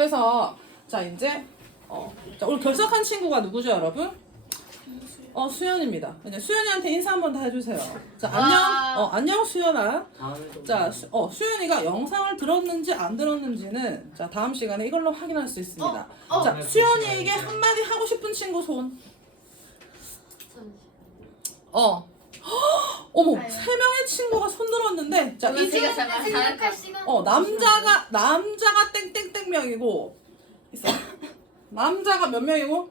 그래서 자 이제 자, 오늘 결석한 친구가 누구죠, 여러분? 수연입니다. 이제 수연이한테 인사 한번 다 해주세요. 자, 안녕. 안녕, 수연아. 자, 수연이가 영상을 들었는지 안 들었는지는 자 다음 시간에 이걸로 확인할 수 있습니다. 자, 수연이에게 한마디 하고 싶은 친구 손. 어머, 세 명의 친구가 손 들었는데, 자 이제 남자가 땡땡땡 명이고 있어. 남자가 몇 명이고?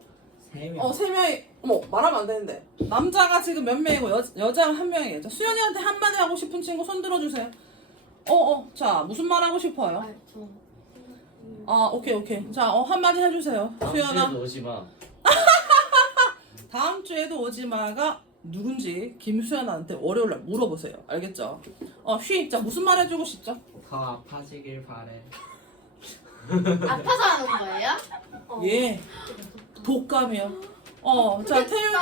세 명이. 어머, 말하면 안 되는데. 남자가 지금 몇 명이고 여자가 한 명이에요. 자, 수연이한테 한마디 하고 싶은 친구 손 들어주세요. 자, 무슨 말 하고 싶어요? 오케이. 자, 한마디 해주세요. 수연아. 오지마. 다음 주에도 오지마가 누군지 김수연한테 월요일날 물어보세요. 알겠죠? 자, 무슨 말 해주고 싶죠? 더 아파지길 바래. 아파서 하는 거예요? 예. 독감이요. 자, 태윤이.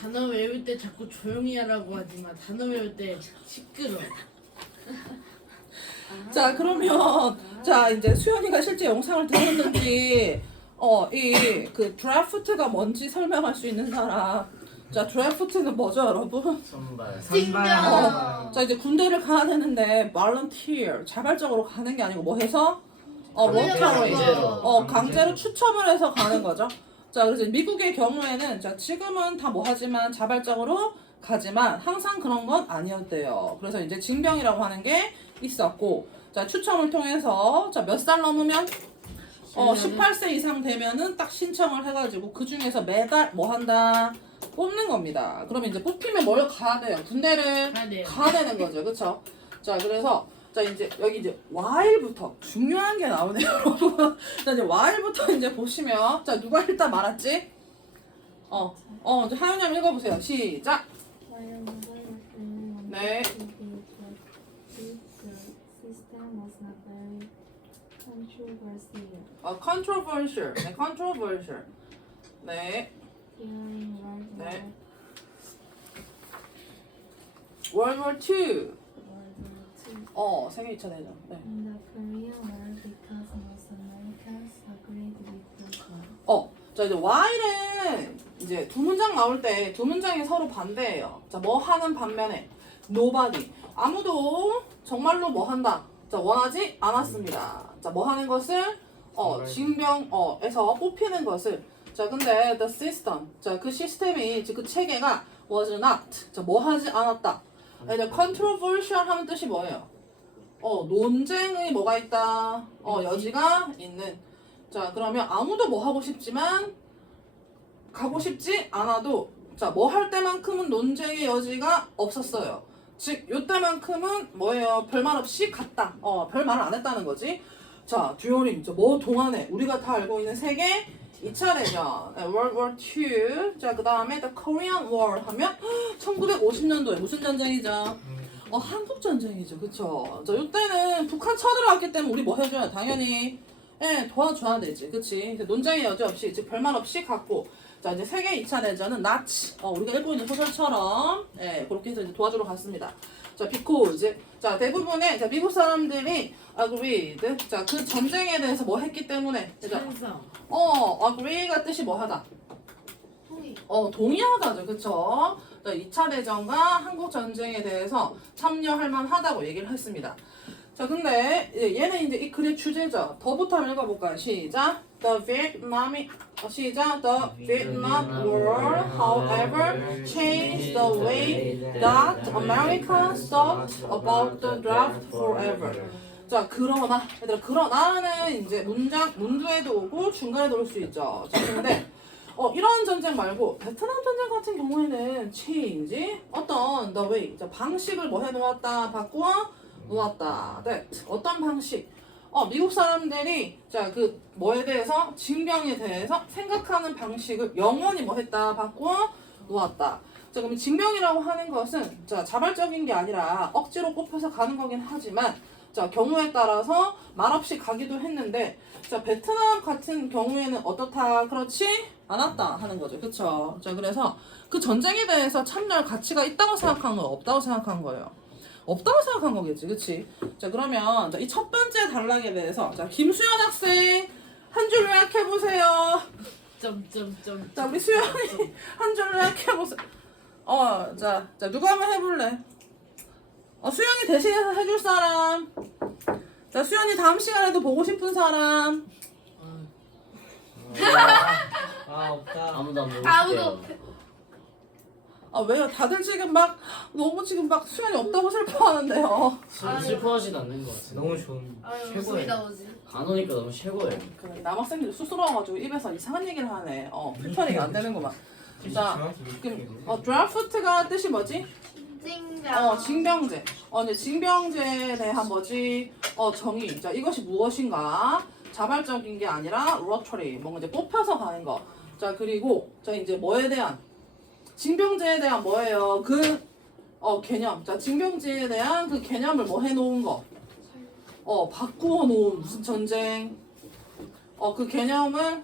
단어 외울 때 자꾸 조용히 하라고 하지만 단어 외울 때 시끄러. 자, 그러면 자 이제 수연이가 실제 영상을 들었는지 이 그 드래프트가 뭔지 설명할 수 있는 사람. 자, 드래프트는 뭐죠, 여러분? 선발. 자, 이제 군대를 가야 되는데 volunteer 자발적으로 가는 게 아니고 뭐 해서 강제로 추첨을 해서 가는 거죠. 자, 그래서 미국의 경우에는 자 지금은 다 뭐 하지만 자발적으로 가지만 항상 그런 건 아니었대요. 그래서 이제 징병이라고 하는 게 있었고, 자 추첨을 통해서 자 몇 살 넘으면 18세 이상 되면은 딱 신청을 해가지고 그 중에서 매달 뭐 한다 뽑는 겁니다. 그러면 이제 뽑히면 뭘 가야 돼요? 군대를 가야 되는 거죠, 그렇죠? 자, 그래서 자 이제 여기 이제 Y부터 중요한 게 나오네요, 여러분. 자 이제 Y부터 이제 보시면 자 누가 일단 말았지? 이제 하윤이 한번 읽어보세요. 시작. 네. controversial. 네, controversial. 네. 네. World War II. 세계 2차 대전. 네. 자 이제 Y는 이제 두 문장 나올 때 두 문장이 서로 반대예요. 자, 뭐 하는 반면에 nobody 아무도 정말로 뭐 한다. 자, 원하지 않았습니다. 자, 뭐 하는 것을 징병에서 뽑히는 것을. 자, 근데 the system 자 그 시스템이 그 체계가 was not 자 뭐 하지 않았다. 이제 controversial 하는 뜻이 뭐예요? 논쟁의 뭐가 있다. 여지가 있는. 자, 그러면 아무도 뭐 하고 싶지만 가고 싶지 않아도 자 뭐 할 때만큼은 논쟁의 여지가 없었어요. 즉 요때만큼은 뭐예요? 별말 없이 갔다. 별말을 안 했다는 거지. 자, 듀어링 뭐 동안에 우리가 다 알고 있는 세계 2차 대전, World War II. 자, 그 다음에 The Korean War 하면 1950년도에 무슨 전쟁이죠? 한국 전쟁이죠, 그쵸? 자, 이때는 북한 쳐들어왔기 때문에 우리 뭐 해줘야 당연히 도와줘야 되지, 그치? 이제 논쟁의 여지 없이, 즉 별말 없이 갔고. 자, 이제 세계 2차 대전은 나치, 우리가 읽고 있는 소설처럼 그렇게 해서 이제 도와주러 갔습니다. 자, because 자 대부분의 자 미국 사람들이 agreed 자 그 전쟁에 대해서 뭐 했기 때문에 찬성. agree가 뜻이 뭐 하다. 동의하다죠, 그쵸? 자, 2차 대전과 한국 전쟁에 대해서 참여할 만하다고 얘기를 했습니다. 자, 근데 얘는 이제 이 글의 주제죠. 더부터 한번 읽어볼까요? 시작. The Vietnam War, however, changed the way that America thought about the draft forever. 자, 그러나는 이제 문두에도 오고 중간에도 올 수 있죠. 자, 근데 이런 전쟁 말고 베트남 전쟁 같은 경우에는 change 어떤 the way 자, 방식을 뭐 해놓았다 바꾸어 놓았다. 네. 어떤 방식? 미국 사람들이 자 그 뭐에 대해서 징병에 대해서 생각하는 방식을 영원히 뭐 했다 바꾸어 놓았다. 자, 그럼 징병이라고 하는 것은 자 자발적인 게 아니라 억지로 뽑혀서 가는 거긴 하지만 자 경우에 따라서 말없이 가기도 했는데 자 베트남 같은 경우에는 어떻다 그렇지 않았다 하는 거죠, 그렇죠? 자, 그래서 그 전쟁에 대해서 참여할 가치가 있다고 생각한 거예요, 없다고 생각한 거예요? 없다고 생각한 거겠지, 그치? 자, 그러면 이 첫 번째 단락에 대해서 자 김수연 학생 해보세요. 점점점. 자, 우리 수연이 한 줄로 해보세요. 자, 누가 한번 해볼래? 수연이 대신해서 해줄 사람. 자, 수연이 다음 시간에도 보고 싶은 사람. 없다. 아무도 안 보고 아무도 싶대요. 없대. 왜요? 다들 지금 막 너무 지금 막 수연이 없다고 슬퍼하는데요. 슬퍼하진 않는 것 같아요. 너무 좋은 아유 최고예요. 소리 나오지. 간호니까 너무 최고예요. 그래, 남학생들이 쑥스러워가지고 입에서 이상한 얘기를 하네. 필터링이 안 되는구만. 자, 그럼 드래프트가 뜻이 뭐지? 찡장. 징병제. 이제 징병제에 대한 뭐지? 정의. 자, 이것이 무엇인가? 자발적인 게 아니라 로터리. 뭔가 이제 뽑혀서 가는 거. 자, 그리고 자 이제 뭐에 대한 징병제에 대한 뭐예요? 개념. 자, 징병제에 대한 그 개념을 뭐 해놓은 거? 바꾸어 놓은 무슨 전쟁? 그 개념을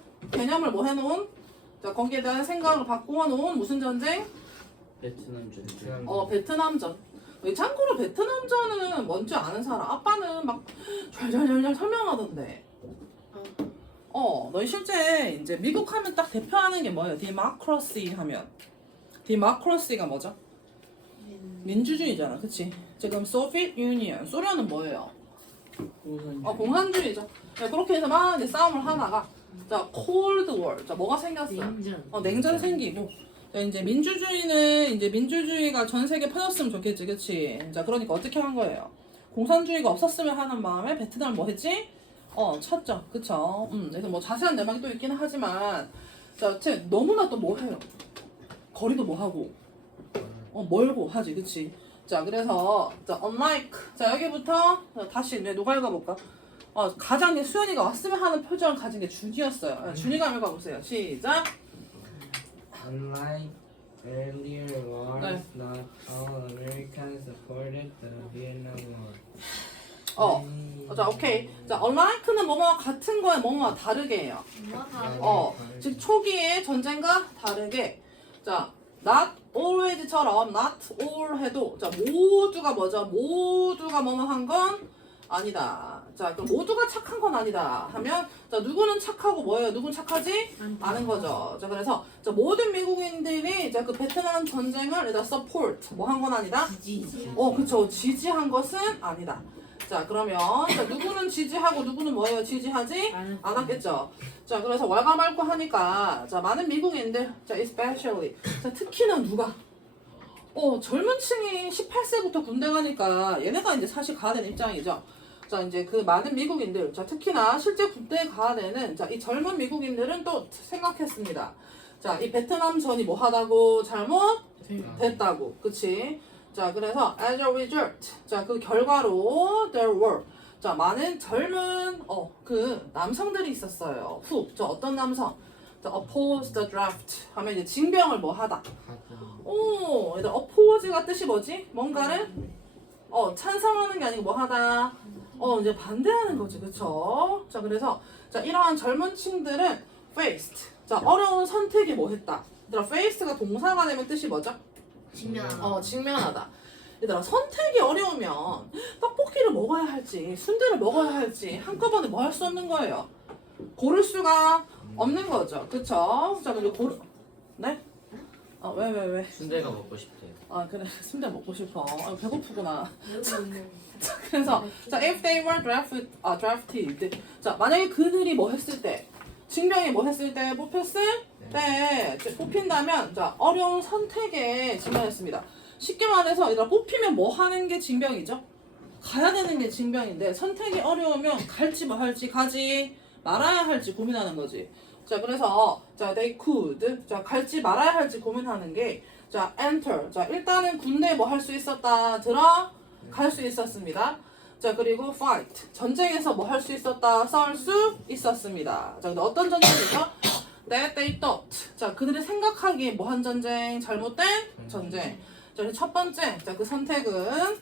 뭐 해놓은? 자, 거기에 대한 생각을 바꾸어 놓은 무슨 전쟁? 베트남전. 베트남전. 참고로 베트남전은 뭔지 아는 사람? 아빠는 막 잘잘잘잘 설명하던데. 너희 실제 이제 미국 하면 딱 대표하는 게 뭐예요? 디모크라시 하면. 디모크라시가 뭐죠? 민주주의잖아, 그치? 지금 소비에트 유니언, 소련은 뭐예요? 공산주의죠. 네, 그렇게 해서 막 이제 싸움을 하다가 자, 콜드 워. 자, 뭐가 생겼어? 냉전. 냉전 생기고. 자, 이제 민주주의가 전 세계에 퍼졌으면 좋겠지, 그치? 자, 그러니까 어떻게 한 거예요? 공산주의가 없었으면 하는 마음에 베트남을 뭐 했지? 쳤죠, 그쵸? 그래서 뭐 자세한 내막이 또 있기는 하지만, 자, 너무나 또 뭐 해요? 거리도 뭐 하고, 멀고 하지, 그치? 자, 그래서, 자, unlike. 자, 여기부터 다시 이제 누가 읽어볼까? 가장 이제 수연이가 왔으면 하는 표정을 가진 게 준이었어요. 준이가 한번 읽어보세요. 시작. Unlike earlier wars, 네. not all Americans supported the Vietnam War. 자, 오케이. 자, unlike는 뭐뭐와 같은 거에 뭐뭐와 다르게예요. 뭐가 다르지? 즉 초기의 전쟁과 다르게. 자, not always처럼 not all 해도 자, 모두가 뭐죠? 모두가 뭐뭐 한 건 아니다. 자, 그럼 모두가 착한 건 아니다 하면 자, 누구는 착하고 뭐예요? 누구는 착하지 않은 거죠. 자, 그래서 자, 모든 미국인들이 자, 그 베트남 전쟁을 일단 support 뭐 한 건 아니다. 지지. 그쵸. 지지한 것은 아니다. 자, 그러면 자, 누구는 지지하고 누구는 뭐예요? 지지하지 않았겠죠. 자, 그래서 왈가말고 하니까 자, 많은 미국인들 자, especially 자, 특히나 누가 젊은 층이 18세부터 군대 가니까 얘네가 이제 사실 가야 되는 입장이죠. 자, 이제 그 많은 미국인들, 자, 특히나 실제 군대에 가야 되는 자, 이 젊은 미국인들은 또 생각했습니다. 자, 이 베트남전이 뭐 하다고 잘못됐다고. 그치? 자, 그래서 as a result, 자, 그 결과로 there were 자, 많은 젊은 그 남성들이 있었어요. 자, 어떤 남성? 자, oppose the draft 하면 이제 징병을 뭐 하다. 얘들 oppose가 뜻이 뭐지? 뭔가를 찬성하는 게 아니고 뭐 하다. 이제 반대하는 거지, 그쵸? 자, 그래서 자, 이러한 젊은 층들은 faced. 자, 어려운 선택이 뭐 했다. 얘들아, faced가 동사가 되면 뜻이 뭐죠? 직면하다. 직면하다. 얘들아, 선택이 어려우면 떡볶이를 먹어야 할지 순대를 먹어야 할지 한꺼번에 뭐 할 수 없는 거예요. 고를 수가 없는 거죠. 그쵸? 자, 그리고 네? 왜? 순대가 먹고 싶대요. 그래. 순대 먹고 싶어. 배고프구나. 자, 그래서 자, if they were drafted. 자, 만약에 그들이 뭐 했을 때 징병이 뭐 했을 때 뽑혔을 때 뽑힌다면 자, 어려운 선택에 직면했습니다. 쉽게 말해서 얘들아, 뽑히면 뭐 하는 게 징병이죠? 가야 되는 게 징병인데 선택이 어려우면 갈지 뭐 할지 가지 말아야 할지 고민하는 거지. 자, 그래서 자, they could 자, 갈지 말아야 할지 고민하는 게 자, enter 자, 일단은 군대에 뭐 할 수 있었다 들어갈 수 있었습니다. 자, 그리고 fight 전쟁에서 뭐 할 수 있었다 싸울 수 있었습니다. 자, 근데 어떤 전쟁이죠? that they thought 자, 그들이 생각하기에 뭐 한 전쟁? 잘못된 전쟁. 자, 그래서 첫 번째 자, 그 선택은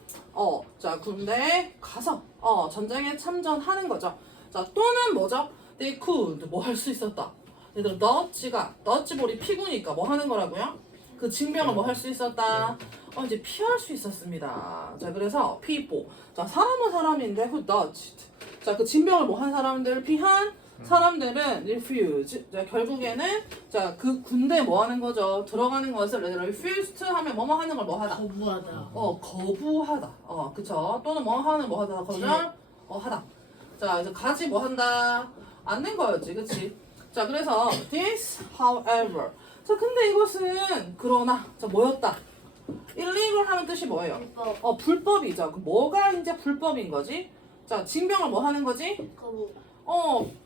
자, 군대에 가서 전쟁에 참전하는 거죠. 자, 또는 뭐죠? they could 뭐 할 수 있었다. 얘들 너치볼이 피구니까 뭐 하는 거라고요? 그 징병을 뭐 할 수 있었다. 이제 피할 수 있었습니다. 자, 그래서 people 자, 사람은 사람인데 who dodged 자, 그 징병을 뭐 한 사람들 피한 사람들은 refuse. 자, 결국에는 자, 그 군대 뭐 하는 거죠? 들어가는 것을 refuse to 하면 뭐뭐 하는 걸 뭐 하다. 거부하다. 거부하다. 그쵸? 또는 뭐 하는 뭐 하다. 거절 하다. 자, 이제 가지 뭐 한다. 않는 거였지, 그치? 자, 그래서 this, however. 자, 근데 이것은 그러나, 자, 뭐였다? illegal 하는 뜻이 뭐예요? 불법. 불법이죠. 그 뭐가 이제 불법인 거지? 자, 징병을 뭐 하는 거지? 거부.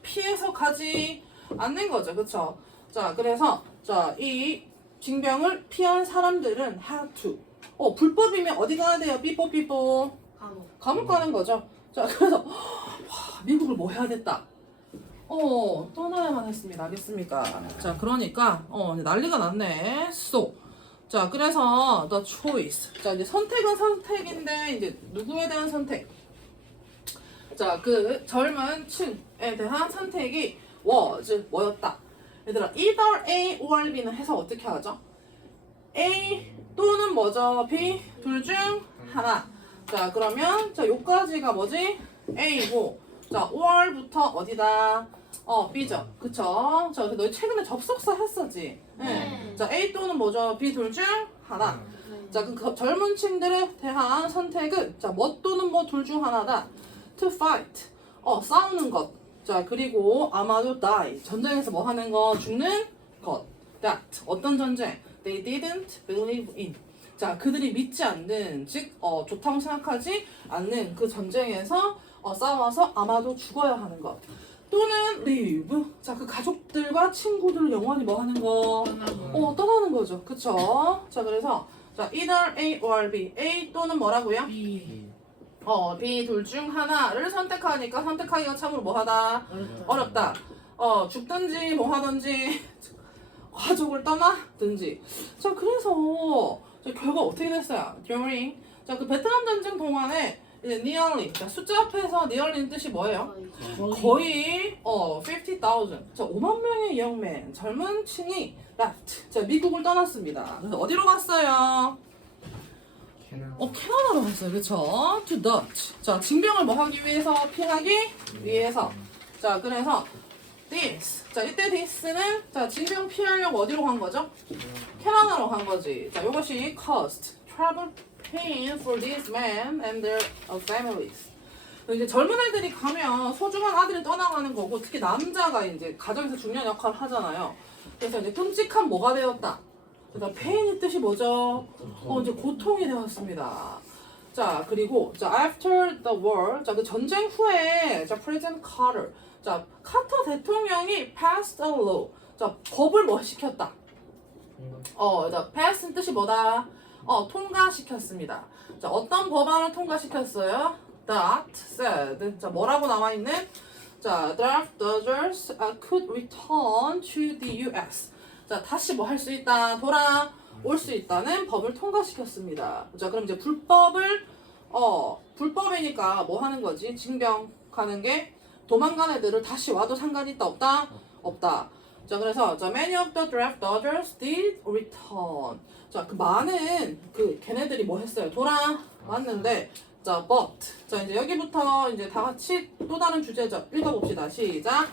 피해서 가지 않는 거죠. 그쵸? 자, 그래서, 자, 이 징병을 피한 사람들은 have to. 불법이면 어디 가야 돼요? 삐뽀삐뽀. 감옥. 감옥 가는 거죠. 자, 그래서, 와, 미국을 뭐 해야 됐다. 떠나야만 했습니다. 알겠습니까? 자, 그러니까, 이제 난리가 났네. So. 자, 그래서, the choice. 자, 이제 선택은 선택인데, 이제 누구에 대한 선택? 자, 그 젊은 층에 대한 선택이 was, 뭐였다? 얘들아, either A or B는 해서 어떻게 하죠? A 또는 뭐죠? B? 둘 중 하나. 자, 그러면, 자, 요까지가 뭐지? A고, 자, or부터 어디다? B죠. 그쵸? 자, 너희 최근에 접속사 했었지? 네. 자, A 또는 뭐죠? B 둘 중 하나. 자, 그 젊은 층들에 대한 선택은, 자, 뭐 또는 뭐 둘 중 하나다. To fight. 싸우는 것. 자, 그리고 아마도 die. 전쟁에서 뭐 하는 거? 죽는 것. That. 어떤 전쟁? They didn't believe in. 자, 그들이 믿지 않는, 즉, 좋다고 생각하지 않는 그 전쟁에서 싸워서 아마도 죽어야 하는 것. 또는 live. 자, 그 가족들과 친구들 영원히 뭐 하는 거? 떠나고. 떠나는 거죠. 그쵸? 자, 그래서, 자, either A or B. A 또는 뭐라고요? B. B 둘 중 하나를 선택하니까 선택하기가 참으로 뭐하다? 어렵다. 죽든지 뭐 하든지 가족을 떠나든지. 자, 그래서 자, 결과 어떻게 됐어요? during. 자, 그 베트남 전쟁 동안에 이제 nearly. 자, 숫자 앞에서 nearly는 뜻이 뭐예요? 거의 50,000. 자, 5만 명의 young 젊은 층이 left. 자, 미국을 떠났습니다. 그래서 어디로 갔어요? 캐나다로 갔어요. 그쵸? To Dutch. 자, 징병을 뭐 하기 위해서? 피하기 위해서. 자, 그래서 this. 자, 이때 this는 자, 징병 피하려고 어디로 간 거죠? 캐나다로 간 거지. 자, 이것이 cost, travel pain for these men and their families. 이제 젊은 애들이 가면 소중한 아들이 떠나가는 거고, 특히 남자가 이제 가정에서 중요한 역할을 하잖아요. 그래서 이제 끔찍한 뭐가 되었다. 그래서 pain이 뜻이 뭐죠? 이제 고통이 되었습니다. 자, 그리고 자, after the war, 자, 그 전쟁 후에 자, President Carter, 자, 카터 대통령이 passed a law, 자, 법을 뭐 시켰다? 자, pass는 뜻이 뭐다? 통과시켰습니다. 자, 어떤 법안을 통과시켰어요? That said, 자, 뭐라고 나와 있는? 자, draft dodgers could return to the U.S. 자, 다시 뭐 할 수 있다, 돌아올 수 있다는 법을 통과시켰습니다. 자, 그럼 이제 불법이니까 뭐 하는 거지? 징병 가는 게 도망간 애들을 다시 와도 상관이 있다, 없다? 없다. 자, 그래서 자, many of the draft dodgers did return. 자, 그 많은 그 걔네들이 뭐 했어요? 돌아왔는데, 자, but. 자, 이제 여기부터 이제 다 같이 또 다른 주제죠. 읽어봅시다. 시작.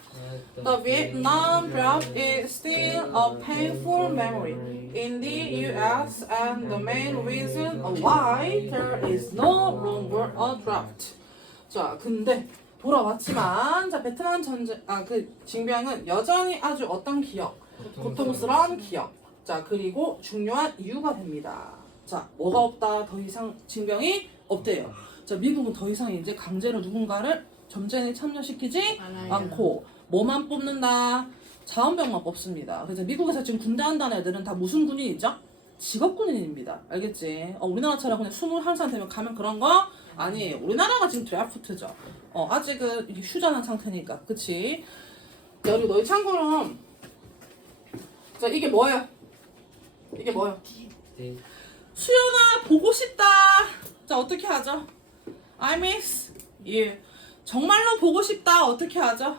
The Vietnam draft is still a painful memory in the U.S. and the main reason why there is no longer a draft. 자, 근데 돌아왔지만 자, 베트남 전쟁 그 징병은 여전히 아주 어떤 기억? 고통스러운 기억. 자, 그리고 중요한 이유가 됩니다. 자, 뭐가 없다? 더 이상 징병이 없대요. 자, 미국은 더 이상 이제 강제로 누군가를 전쟁에 참여시키지 않고 뭐만 뽑는다? 자원병만 뽑습니다. 그래서 미국에서 지금 군대 한다는 애들은 다 무슨 군인이죠? 직업군인입니다. 알겠지? 우리나라처럼 그냥 21살 되면 가면 그런 거 아니에요. 우리나라가 지금 드래프트죠. 아직은 이게 휴전한 상태니까. 그치? 자, 그리고 너희 참고로 자, 이게 뭐예요? 이게 뭐예요? 수연아, 보고 싶다. 자, 어떻게 하죠? I miss you. 정말로 보고 싶다. 어떻게 하죠?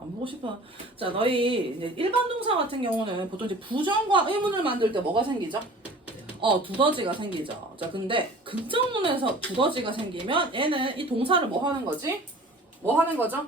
안 보고 싶어. 자, 너희 이제 일반 동사 같은 경우는 보통 이제 부정과 의문을 만들 때 뭐가 생기죠? 두더지가 생기죠. 자, 근데 긍정문에서 두더지가 생기면 얘는 이 동사를 뭐 하는 거지? 뭐 하는 거죠?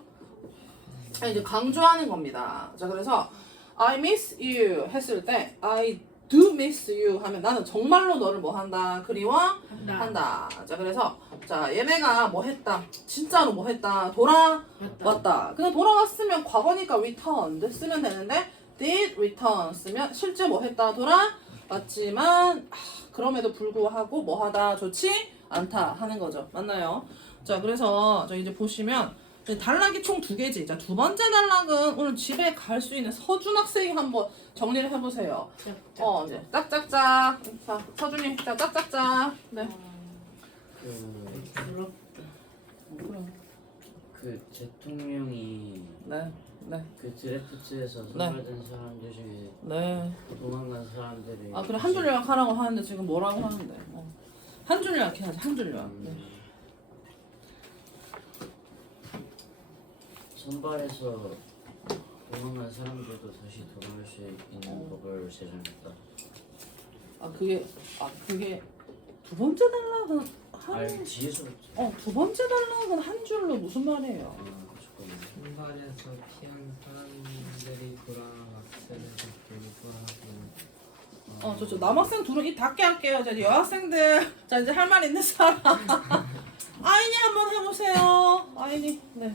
이제 강조하는 겁니다. 자, 그래서 I miss you 했을 때 I do miss you 하면 나는 정말로 너를 뭐 한다? 그리워한다. 자, 그래서 자, 얘네가 뭐 했다? 진짜로 뭐 했다? 돌아왔다. 그냥 돌아왔으면 과거니까 returned 쓰면 되는데 did return 쓰면 실제 뭐 했다? 돌아왔지만 그럼에도 불구하고 뭐 하다? 좋지 않다 하는 거죠. 맞나요? 자, 그래서 저 이제 보시면 단락이 총 2개지. 자, 두 번째 단락은 오늘 집에 갈 수 있는 서준 학생이 한번 정리를 해보세요. 이제 짝짝짝. 자, 서준이, 자, 짝짝짝. 네. 그 대통령이 네. 네. 그 드래프트에서 네. 선발된 사람들 중에 네. 도망간 사람들이 아, 그래, 한 줄 요약하라고 하는데 지금 뭐라고 하는데. 한 줄 요약해야지, 한 줄 요약. 네. 선발해서 도망간 사람들도 다시 돌아올 수 있는 법을 제정했다. 그게 두 번째 단락은 뒤에서부터. 두 번째 단락은 한 줄로 무슨 말이에요? 잠깐만. 선발에서 피한 사람들이 돌아왔음에도 불구하고 저 남학생 둘은 입 닫게 할게요. 자, 이제 여학생들, 자, 이제 할 말 있는 사람. 아이니 한번 해보세요. 아이니, 네.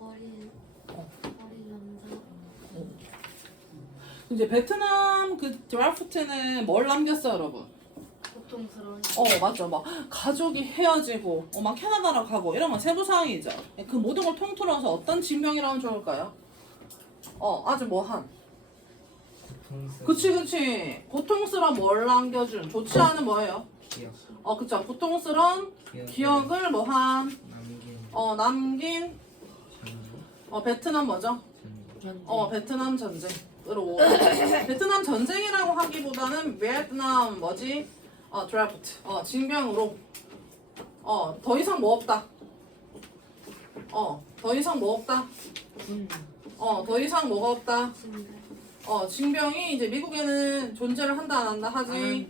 어린 남자. 이제 베트남 그 드래프트는 뭘 남겼어요, 여러분? 고통스러운. 맞죠. 막 가족이 헤어지고, 막 캐나다로 가고 이런 건 세부 사항이죠. 그 모든 걸 통틀어서 어떤 징병이라면 좋을까요? 아주 뭐한. 그치. 고통스러운 뭘 남겨준. 좋지 않은 뭐예요? 기억 그쵸. 고통스러운 기억을 뭐한. 남긴. 베트남 뭐죠? 베트남 전쟁으로. 베트남 전쟁이라고 하기보다는 베트남 뭐지? 드래프트. 징병으로. 더 이상 뭐 없다. 더 이상 뭐 없다. 더 이상 뭐가 없다. 징병이 이제 미국에는 존재를 한다 안 한다 하지.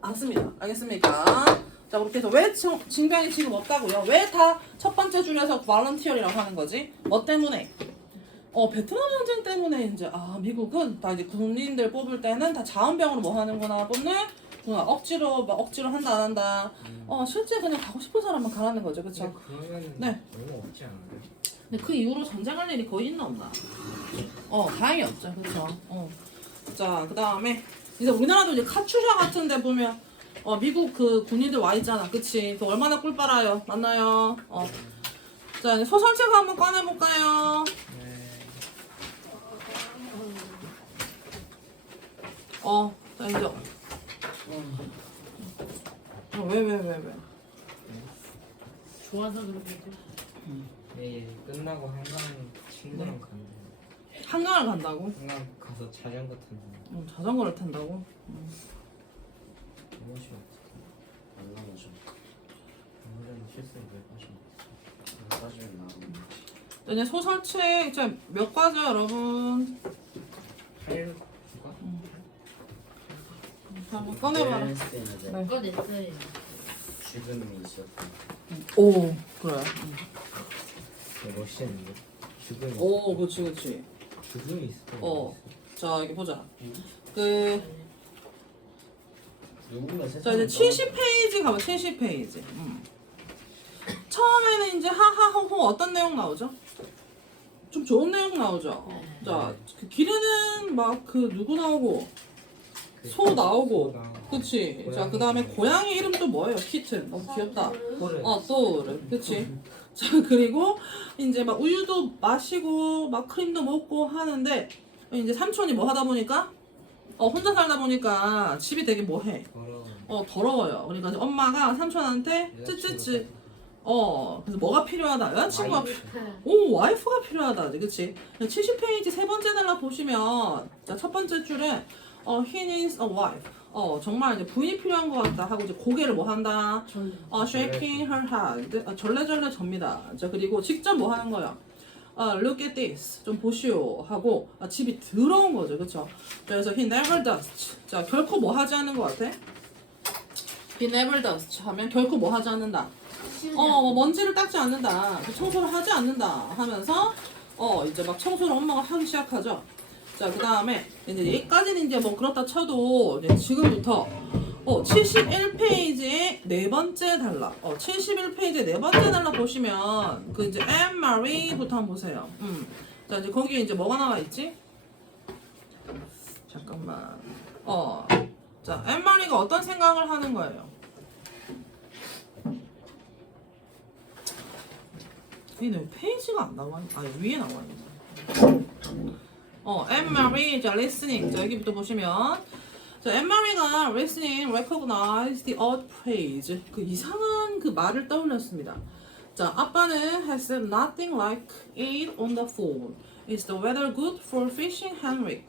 안 씁니다. 알겠습니까? 자, 그렇게 해서 왜 징병이 지금 없다고요? 왜 다 첫 번째 줄에서 volunteer이라고 하는 거지? 뭐 때문에? 베트남 전쟁 때문에 이제 미국은 다 이제 군인들 뽑을 때는 다 자원병으로 뭐 하는구나 뽑는구나. 억지로 한다 안 한다. 실제 그냥 가고 싶은 사람만 가라는 거죠, 그렇죠? 그러면 네. 너무 없지 않아요? 근데 그 이후로 전쟁할 일이 거의 있나 없나? 다행히 없죠, 그렇죠? 자, 그 다음에 이제 우리나라도 이제 카츄샤 같은데 보면 미국 그 군인들 와 있잖아, 그치? 그 얼마나 꿀 빨아요, 맞나요? 자, 이제 소설책 한번 꺼내볼까요? 자, 이제 왜? 좋아서 그러겠죠. 내일 끝나고 한강 친구랑 간대. 한강을 간다고? 한강 가서 자전거 탄다. 자전거를 탄다고? 너무 싫어. 안 나오죠. 오늘은 실수로 왜 빠져? 빠지면 나오는 자, 이제 소설책 몇 과죠, 여러분? 8과? 한번 꺼내봐라. 했을 때는 이제 네. 꺼냈어요. 죽음이 있었다. 오, 그래. 멋있는데? 죽음이 오, 그치. 죽음이 있어. 자, 여기 보자. 누군가 자, 이제 70페이지 가면 70페이지. 처음에는 이제 하하호호 어떤 내용 나오죠? 좀 좋은 내용 나오죠? 자, 그 길에는 막 그 누구 나오고, 소 나오고, 그치? 자, 그 다음에 고양이 이름도 뭐예요? 키튼. 너무 귀엽다. 또르. 그치? 자, 그리고 이제 막 우유도 마시고, 막 크림도 먹고 하는데, 이제 삼촌이 뭐 하다 보니까, 혼자 살다 보니까 집이 되게 뭐해? 더러워요. 그러니까 이제 엄마가 삼촌한테 쯔쯔쯔. 그래서 뭐가 필요하다? 여자친구가 와이프가 필요하다. 그치? 70페이지 세 번째 단락 보시면, 자, 첫 번째 줄에, he needs a wife. 정말 이제 부인이 필요한 것 같다 하고 이제 고개를 뭐 한다? 전 shaking her head. 절레절레 접니다. 자, 그리고 직접 뭐 하는 거야? look at this. 좀 보시오. 하고, 집이 더러운 거죠. 그쵸? 그래서 he never does. 자, 결코 뭐 하지 않는 것 같아? he never does. 하면 결코 뭐 하지 않는다. 먼지를 닦지 않는다. 청소를 하지 않는다. 하면서, 이제 막 청소를 엄마가 하기 시작하죠. 자, 그 다음에, 이제 여기까지는 이제 뭐 그렇다 쳐도, 이제 지금부터, 71페이지의 네 번째 단락. 71페이지의 네 번째 단락 보시면, 그 이제 Anne Marie부터 한번 보세요. 자, 이제 거기에 이제 뭐가 나와 있지? 잠깐만. 자, Anne Marie가 어떤 생각을 하는 거예요? 얘는 페이지가 안 나와 있, 위에 나와 있네. Anne Marie, 자, listening. 자, 여기부터 보시면. 자, Anne Marie가 listening, recognize the odd phrase. 그 이상한 그 말을 떠올렸습니다. 자, 아빠는 has said nothing like it on the phone. Is the weather good for fishing, Henrik?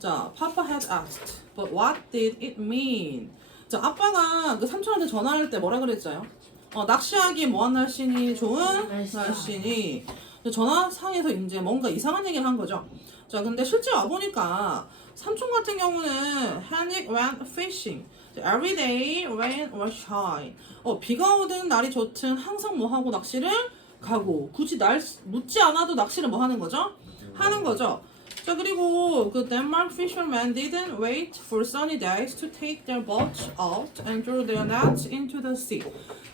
자, Papa had asked, but what did it mean? 자, 아빠가 그 삼촌한테 전화할 때 뭐라 그랬어요? 낚시하기 뭐한 날씨니 좋은 날씨니. 전화상에서 이제 뭔가 이상한 얘기를 한 거죠. 자, 근데 실제 와보니까 삼촌 같은 경우는 Henrik went fishing. Every day, rain or shine. 비가 오든 날이 좋든 항상 뭐 하고 낚시를 가고 굳이 날 묻지 않아도 낚시를 뭐 하는 거죠? 하는 거죠. 자, 그리고 그 Denmark fishermen didn't wait for sunny days to take their boats out and throw their nets into the sea.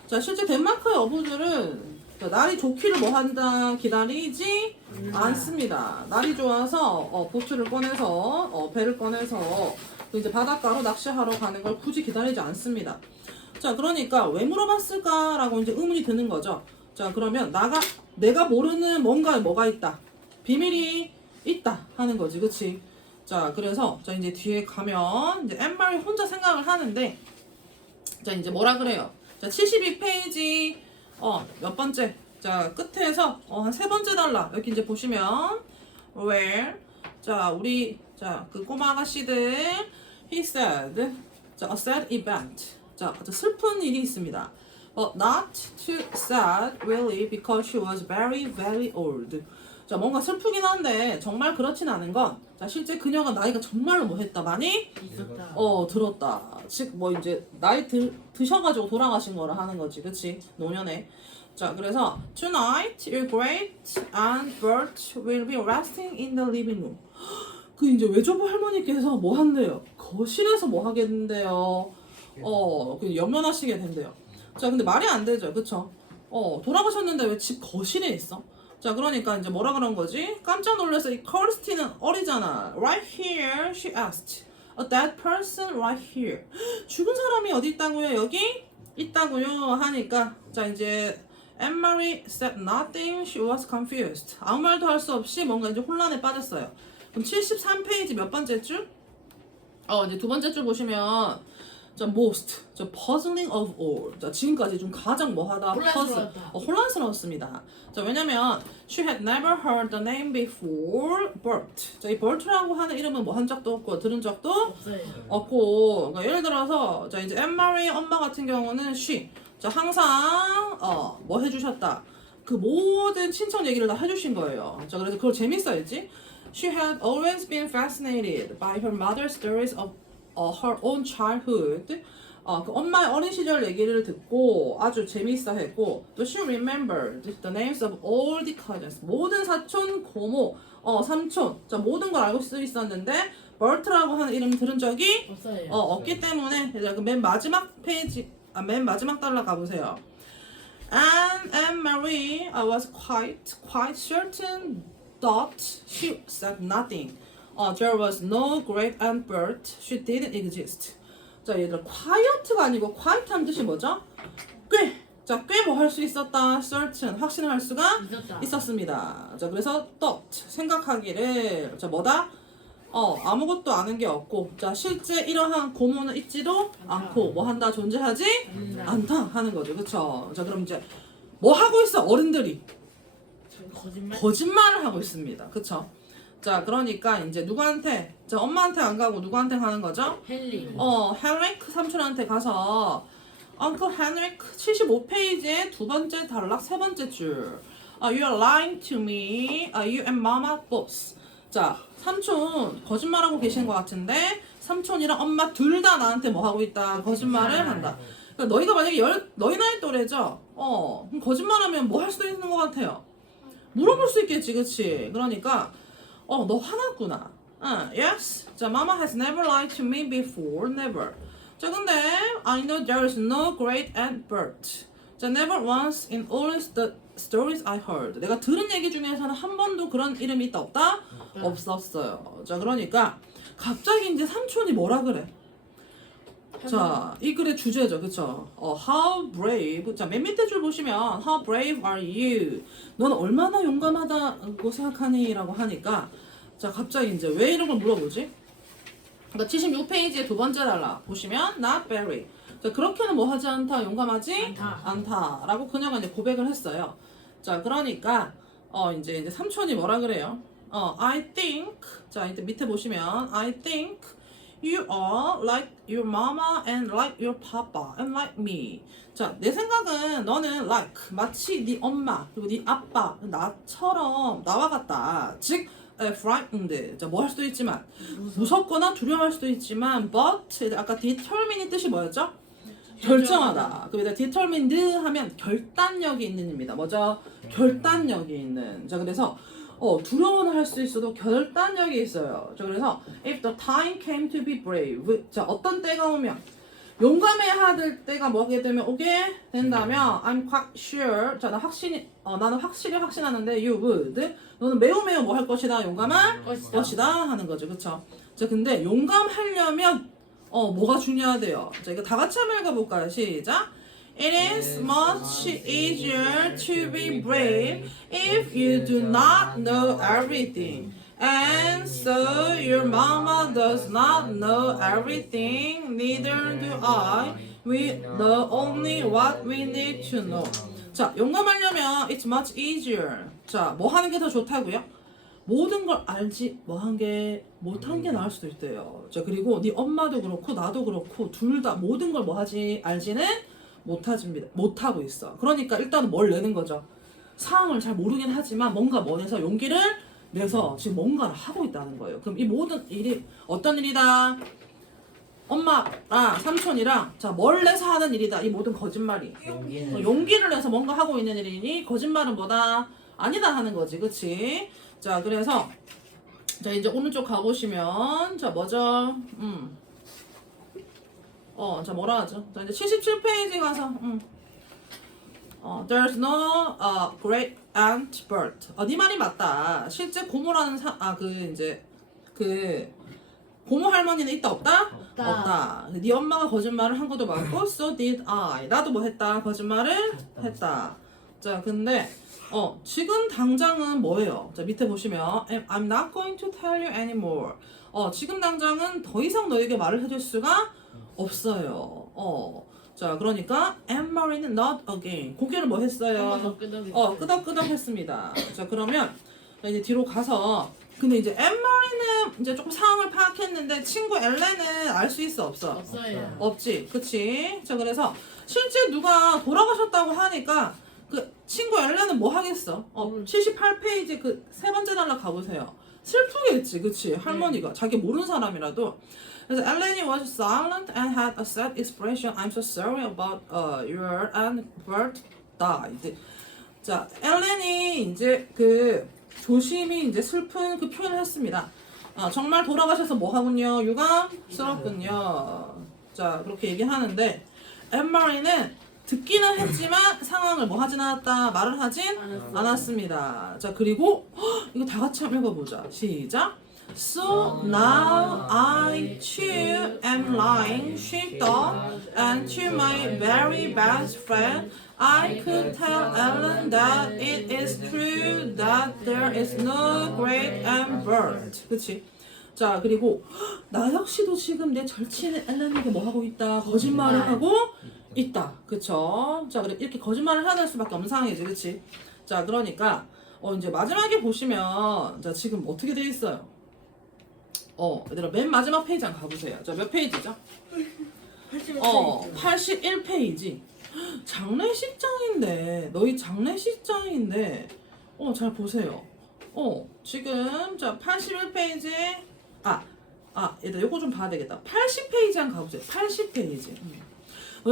자, 실제 덴마크의 어부들은 날이 좋기를 뭐 한다 기다리지 않습니다. 날이 좋아서 보트를 꺼내서 배를 꺼내서 이제 바닷가로 낚시하러 가는 걸 굳이 기다리지 않습니다. 자, 그러니까 왜 물어봤을까라고 이제 의문이 드는 거죠. 자, 그러면 내가 모르는 뭔가 뭐가 있다. 비밀이 있다 하는 거지, 그치? 자, 그래서 자 이제 뒤에 가면 이제 엠마리 혼자 생각을 하는데 자 이제 뭐라 그래요? 자, 72페이지 몇 번째? 자, 끝에서 한 세 번째 단락 여기 이제 보시면 where 자 우리 자 그 꼬마 아가씨들 he said 자 a sad event 자 아주 슬픈 일이 있습니다. But not too sad really because she was very very old. 자, 뭔가 슬프긴 한데 정말 그렇진 않은 건 자, 실제 그녀가 나이가 정말로 뭐 했다 많이 있었다. 들었다. 즉 뭐 이제 나이 드셔가지고 돌아가신 거라 하는 거지, 그치? 노년에. 자, 그래서 tonight your great aunt Bert will be resting in the living room. 그 이제 외조부 할머니께서 뭐 한대요? 거실에서 뭐 하겠는데요? 그 연면하시게 된대요. 자, 근데 말이 안 되죠, 그쵸? 돌아가셨는데 왜 집 거실에 있어? 자, 그러니까 이제 뭐라 그런 거지? 깜짝 놀라서 이 커스티는 어리잖아. Right here, she asked. A dead person right here. 죽은 사람이 어디 있다고요? 여기 있다고요? 하니까 자 이제 Anne Marie said nothing. She was confused. 아무 말도 할 수 없이 뭔가 이제 혼란에 빠졌어요. 그럼 73페이지 몇 번째 줄? 이제 두 번째 줄 보시면 자, most, 자, puzzling of all. 자, 지금까지 좀 가장 뭐하다? 혼란스러웠다. 혼란스러웠습니다. 자, 왜냐면 she had never heard the name before Bert. 자, 이 Bert라고 하는 이름은 뭐 한 적도 없고 들은 적도 없어요. 없고. 그러니까 예를 들어서 자, 이제 Anne Marie 엄마 같은 경우는 she. 자, 항상 뭐 해주셨다. 그 모든 친척 얘기를 다 해주신 거예요. 자, 그래서 그걸 재밌어야지. She had always been fascinated by her mother's stories of her own childhood. 그 엄마의 어린 시절 얘기를 듣고 아주 재미있어 했고 또 she remembered the names of all the cousins. 모든 사촌, 고모, 삼촌. 자, 모든 걸 알고 있었는데 버트라고 하는 이름 들은 적이 없어요. 없기 때문에 그 맨 마지막 페이지, 맨 마지막 달러 가보세요. Anne Marie was quite certain that she said nothing. There was no great aunt Bert. She didn't exist. 자, 얘들아, quiet가 아니고 quiet 하는 뜻이 뭐죠? 꽤. 자, 꽤 뭐 할 수 있었다. certain, 확신할 수가 있었다. 있었습니다. 자, 그래서 thought, 생각하기를. 자, 뭐다? 아무것도 아는 게 없고. 자, 실제 이러한 고모는 있지도 않고, 뭐 한다, 존재하지 않다 하는 거죠. 그쵸? 자, 그럼 이제 뭐 하고 있어? 어른들이. 거짓말. 거짓말을 하고 있습니다. 그쵸? 자, 그러니까 이제 누구한테? 자, 엄마한테 안 가고 누구한테 가는 거죠? 헨리. 헨리크 삼촌한테 가서 Uncle Henrik 75페이지의 두 번째 단락 세 번째 줄. You are lying to me. You and Mama both. 자, 삼촌 거짓말하고 계신 것 같은데 삼촌이랑 엄마 둘 다 나한테 뭐 하고 있다? 거짓말을 한다. 그러니까 너희가 만약에 너희 나이 또래죠? 그럼 거짓말하면 뭐 할 수도 있는 것 같아요? 물어볼 수 있겠지, 그치? 그러니까 너 화났구나. Yes. 자, Mama has never lied to me before. Never. 자, 근데 I know there is no great Aunt Bert. 자, never once in all the stories I heard. 내가 들은 얘기 중에서는 한 번도 그런 이름이 있다 없다? 없었어요. 자, 그러니까 갑자기 이제 삼촌이 뭐라 그래? 자, 이 글의 주제죠, 그쵸? How brave. 자, 맨 밑에 줄 보시면 How brave are you? 넌 얼마나 용감하다고 생각하니? 라고 하니까 자, 갑자기 이제 왜 이런 걸 물어보지? 그러니까 76페이지의 두 번째 단락 보시면 Not very. 자, 그렇게는 뭐 하지 않다, 용감하지 않다. 라고 그녀가 이제 고백을 했어요. 자, 그러니까 이제 삼촌이 뭐라 그래요? I think. 자, 이제 밑에 보시면 I think you are like your mama and like your papa and like me. 자, 내 생각은 너는 like 마치 네 엄마 그리고 네 아빠 나처럼 나와 같다. 즉 frightened. 자, 뭐 할 수도 있지만 무섭거나 두려워할 수도 있지만 but 아까 determine의 뜻이 뭐였죠? 결정하다. 그러니까 determined 하면 결단력이 있는 입니다. 뭐죠? 결단력이 있는. 자, 그래서 두려워는 할 수 있어도 결단력이 있어요. 자, 그래서 if the time came to be brave. 자, 어떤 때가 오면 용감해야 될 때가 뭐게 되면 오게 된다면 I'm quite sure. 자, 나는 확실히 확신하는데 you would. 너는 매우 뭐 할 것이다. 용감할 것이다 하는 거죠. 그쵸? 자, 근데 용감하려면 뭐가 중요하대요. 자, 이거 다 같이 한번 읽어볼까요? 시작. It is much easier to be brave if you do not know everything. And so your mama does not know everything, neither do I. We know only what we need to know. 자, 용감하려면 it's much easier. 자, 뭐 하는 게 더 좋다고요? 모든 걸 알지 못한 게 나을 수도 있대요. 자, 그리고 네 엄마도 그렇고 나도 그렇고 둘 다 모든 걸 알지는 못하고 있어. 그러니까 일단은 뭘 내는 거죠. 상황을 잘 모르긴 하지만 뭔가 내서 용기를 내서 지금 뭔가를 하고 있다는 거예요. 그럼 이 모든 일이 어떤 일이다? 엄마랑 삼촌이랑 자, 뭘 내서 하는 일이다. 이 모든 거짓말이 용기를 내서 뭔가 하고 있는 일이니 거짓말은 뭐다? 아니다 하는 거지. 그치? 자, 그래서 자, 이제 오른쪽 가보시면 자, 뭐죠? 자, 뭐라 하죠? 자, 이제 77페이지 가서 There's no great Aunt Bert. 네 말이 맞다. 실제 고모라는 고모 할머니는 있다 없다? 없다. 네 엄마가 거짓말을 한 것도 맞고 So did I. 나도 뭐 했다? 거짓말을 했다. 자, 근데 지금 당장은 뭐예요? 자, 밑에 보시면 I'm not going to tell you anymore. 지금 당장은 더 이상 너에게 말을 해줄 수가 없어요. 자, 그러니까 Anne-Marie는 not again. 고개를 뭐 했어요? 끄덕끄덕 했습니다. 자, 그러면 이제 뒤로 가서 근데 이제 Anne-Marie는 이제 조금 상황을 파악했는데 친구 엘렌은 알 수 있어 없어? 없어요. 없지, 그치? 자, 그래서 실제 누가 돌아가셨다고 하니까 그 친구 엘렌은 뭐 하겠어? 78페이지 그 세 번째 단락 가보세요. 슬프겠지, 그치? 할머니가 자기 모르는 사람이라도. 그래서 엘렌이 was silent and had a sad expression. I'm so sorry about your Aunt Bert died. 자, 엘렌이 이제 조심히 이제 슬픈 그 표현을 했습니다. 정말 돌아가셔서 뭐 하군요? 유감스럽군요. 자, 그렇게 얘기하는데 앤마리는 듣기는 했지만 상황을 뭐 하진 않았다, 말을 하진 않았습니다. 자, 그리고 이거 다 같이 한번 읽어보자. 시작. So now I too am lying, she thought, and to my very best friend I could tell Ellen that it is true that there is no great Aunt Bert. 그치? 자, 그리고 나 역시도 지금 내 절친 엘렌에게 뭐 하고 있다? 거짓말을 하고 있다. 그쵸? 자, 그래 이렇게 거짓말을 하는 수밖에 없는 상황이지. 그치? 자, 그러니까 이제 마지막에 보시면 자 지금 어떻게 돼 있어요? 얘들아 맨 마지막 페이지 한번 가보세요. 자 몇 페이지죠? 81페이지. 장례식장인데 너희 장례식장인데 잘 보세요. 지금 자 81페이지 얘들아 요거 좀 봐야 되겠다. 80페이지 한번 가보세요. 80페이지.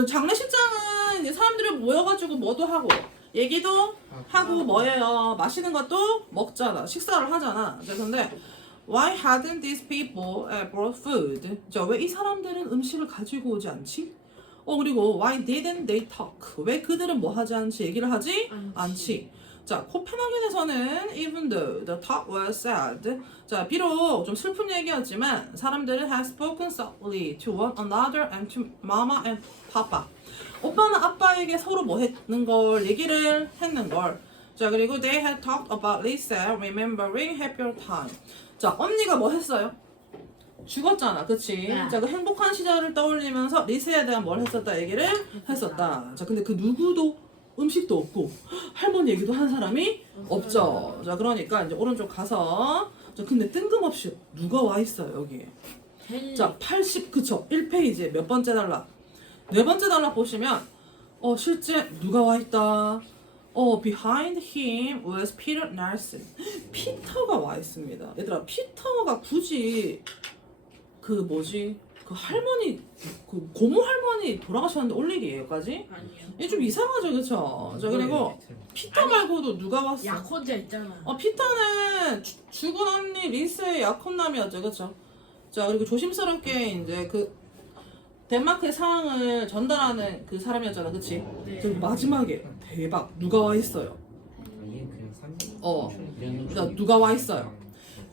장례식장은 이제 사람들이 모여가지고 뭐도 하고 얘기도 하고 뭐예요? 마시는 것도 먹잖아. 식사를 하잖아. 근데 why hadn't these people brought food? 자, 왜 이 사람들은 음식을 가지고 오지 않지? 그리고 why didn't they talk? 왜 그들은 뭐 하지 않지? 얘기를 하지 않지. 자, 코펜하겐에서는 even though the talk was sad. 자, 비록 좀 슬픈 얘기였지만 사람들은 had spoken softly to one another and to mama and papa. 오빠는 아빠에게 서로 뭐 했는 걸 얘기를 했는 걸. 자, 그리고 they had talked about Lisa remembering happier time. 자, 언니가 뭐 했어요? 죽었잖아, 그치? 자, 그 행복한 시절을 떠올리면서 리스에 대한 뭘 했었다 얘기를 했었다. 자, 근데 그 누구도 음식도 없고 할머니 얘기도 한 사람이 없죠. 자, 그러니까 이제 오른쪽 가서 자, 근데 뜬금없이 누가 와 있어요, 여기에. 자, 80, 그쵸? 1페이지에 몇 번째 단락? 네 번째 단락 보시면 실제 누가 와 있다? behind him was Peter Nelson. 피터가 와 있습니다. 얘들아, 피터가 굳이 그 할머니, 그 고모 할머니 돌아가셨는데 올 일이에요, 여기까지? 아니요. 이게 좀 이상하죠, 그쵸? 자, 그리고 피터 말고도 누가 왔어? 약혼자 있잖아. 피터는 죽은 언니 리스의 약혼남이었죠, 그쵸? 자, 그리고 조심스럽게 이제 그 덴마크의 상황을 전달하는 그 사람이었잖아, 그치? 네. 그리고 마지막에 대박 누가 와 있어요? 이게 그냥 3분. 그러니까 누가 와 있어요?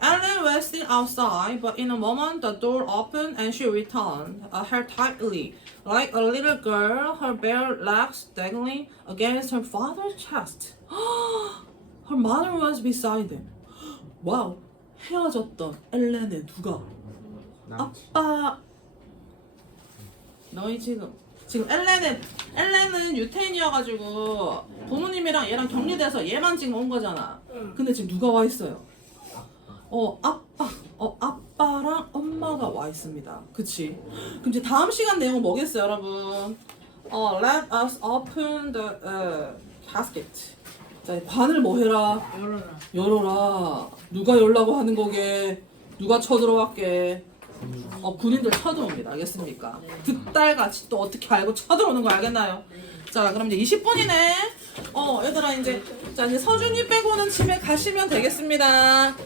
Ellen was still outside, but in a moment the door opened and she returned, her tightly, like a little girl, her bare legs dangling against her father's chest. Her mother was beside them. 와우, 헤어졌던 엘렌의 누가? 아빠. 너희 지금 엘렌은 유태인이어가지고 부모님이랑 얘랑 격리돼서 얘만 지금 온 거잖아. 근데 지금 누가 와 있어요? 아빠랑 엄마가 와 있습니다. 그치? 그럼 이제 다음 시간 내용은 뭐겠어요, 여러분? Let us open the casket. 자, 관을 뭐 해라? 열어라. 누가 열라고 하는 거게? 누가 쳐들어왔게? 군인들 쳐들어옵니다. 알겠습니까? 득달같이 또 어떻게 알고 쳐들어오는 거 알겠나요? 자, 그럼 이제 20분이네. 얘들아 이제 서준이 빼고는 집에 가시면 되겠습니다. 자.